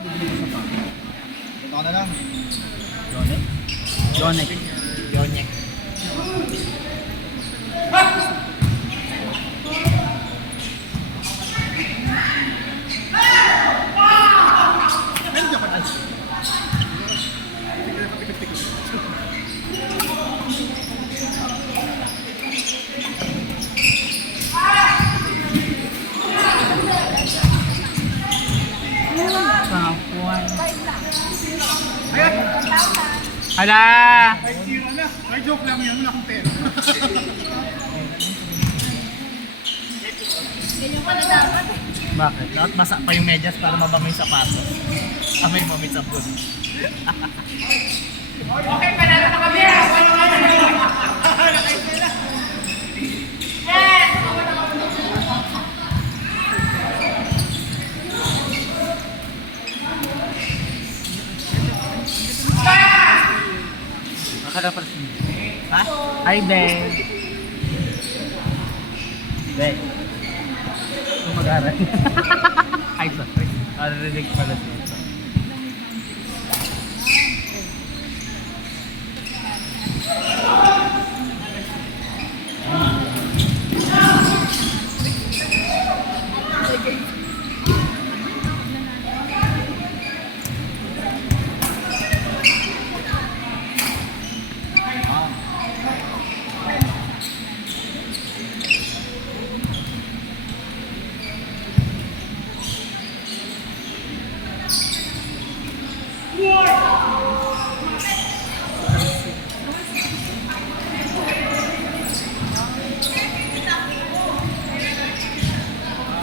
Ito na lang. Yonek? Yonek. Yonek. Medyo ka na. Kapuan. Ayan! Hala! Ay, zero na. Ay, joke lang yun. Wala akong pera. Bakit? Dapat basa pa yung medyas para mabango yung sapatos. Amay mo, may sabon. Okay, panalo na kami! Nakala pala siya. Ha? Hi, Be. Be. Kung mag-aaral. Ay, sorry. Narinig pala siya.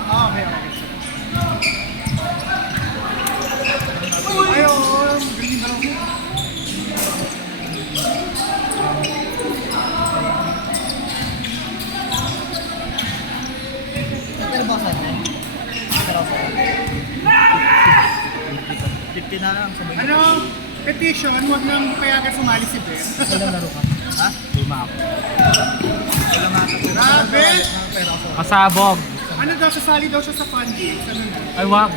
Okay, okay. Ayun! Galing ba ako? Pero ba saan yan? Pero saan? 50 na lang. Sabay Ano? Petition, huwag nang payagan sumali si Ben. Ilang laro ka? Ha? Lima ako. Ilang nga ako. Grabe! Pasabog. Ano daw, sasali daw siya sa fun games. Ano na? Ay, wag.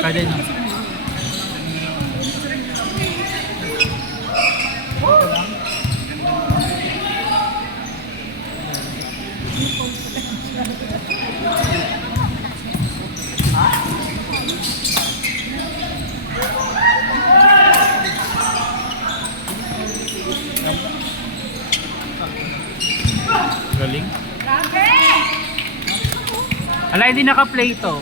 Pwede na. Galing. Ala, hindi naka-play to.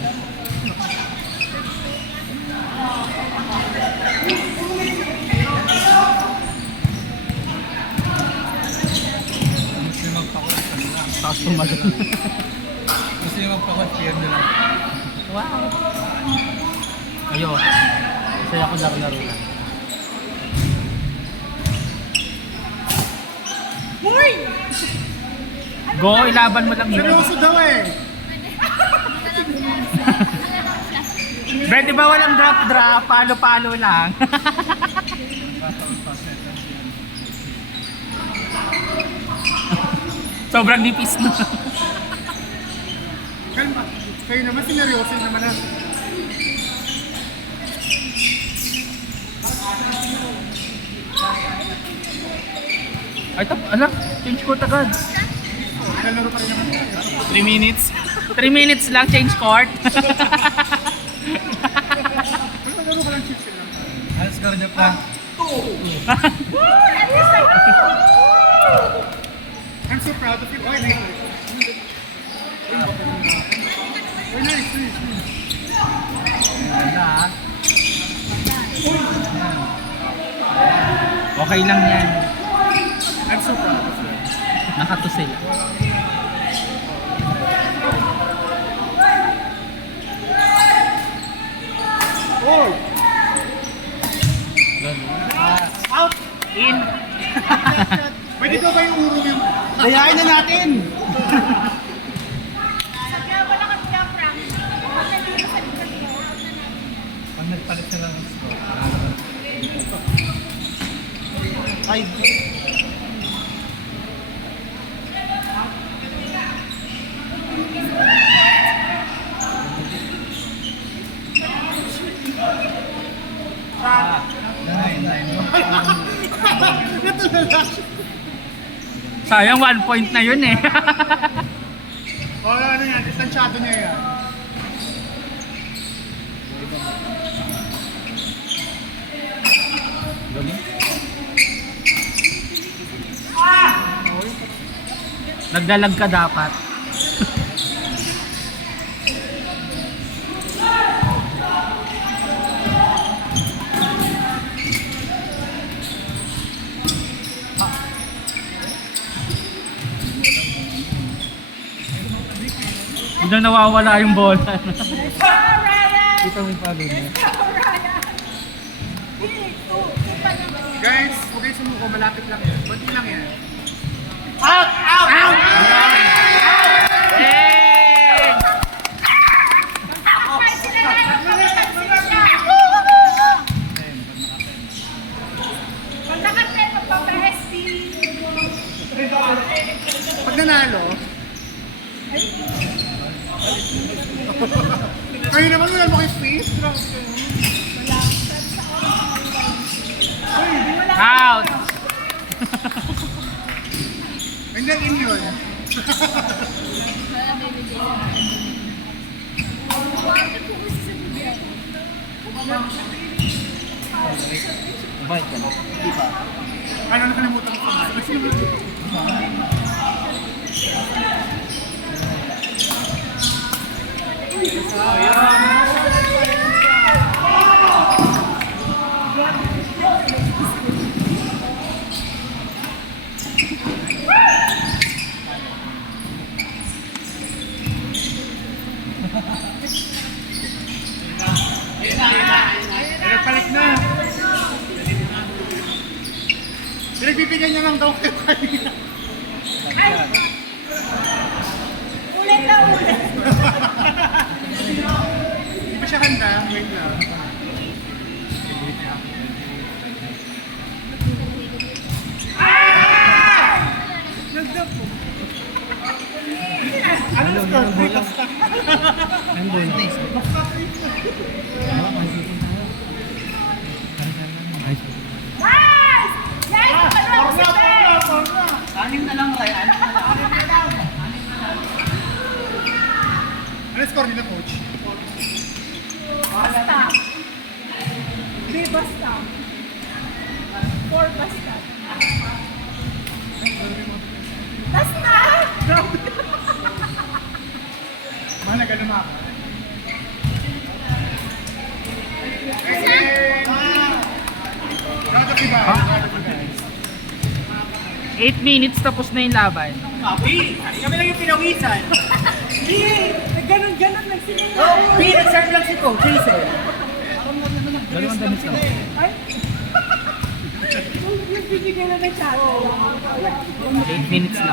Tapos tumagal. Gusto niyo magpakot-clear nila. Wow. Ayun. Saya ko laro-laro lang. Hoy! Go, ilaban mo lang yun. Seryoso daw eh! Brad, di ba walang drop-drop? Palo-palo lang. Sobrang nipis na. Kalma. Kayo naman, sineryoso naman na. Ay, ala, change court agad. Nalaro pa rin naman. 3 minutes. 3 minutes lang, change court. Nalaro ka lang chips lang. Alas ka rin pa. I'm so proud of you. Oh, nice. Oh, nice, nice, nice. Ganda ah. Okay lang yan. I'm so proud of you. Nakato sila. Oh! Out! In! Pwede daw ba yung urong yung... Dayain na natin! Pag nagpalit sila ng score, ay! Natulala siya. Sayang 1 point na yun eh. O ano yan, distansyado niya yan. Nagdalag ka dapat. Hindi na nawawala yung bola. Kita mo yung palo niya. Guys, huwag kayo sumuko, malapit lang yan. Kunti lang yan. Yay! Pag nanalo, kayo naman wala mo kayo space. Out! Hindi in yun. Bite ka na. Ano nakalimutan ko? Nagpalit na. Pinagbibigyan niya lang daw kayo kanina. Ulit na ulit. Hindi pa siya handa. Wait lang. Ano score? Handball. Nice! Nice! Ano si Ben? Anim na lang, Ray. Anim na lang. Ano score nila, coach? Basta. Hindi basta. 4 basta. Basta! Mahal, ganun na ako. Round of iba. 8 minutes tapos na yung laban. Kami lang yung pinawisan. Ganon-ganon lang sila. Pinag-serve lang si Coach. Dalawang damit lang. Yung bibigyan na ng shot. 8 minutes lang.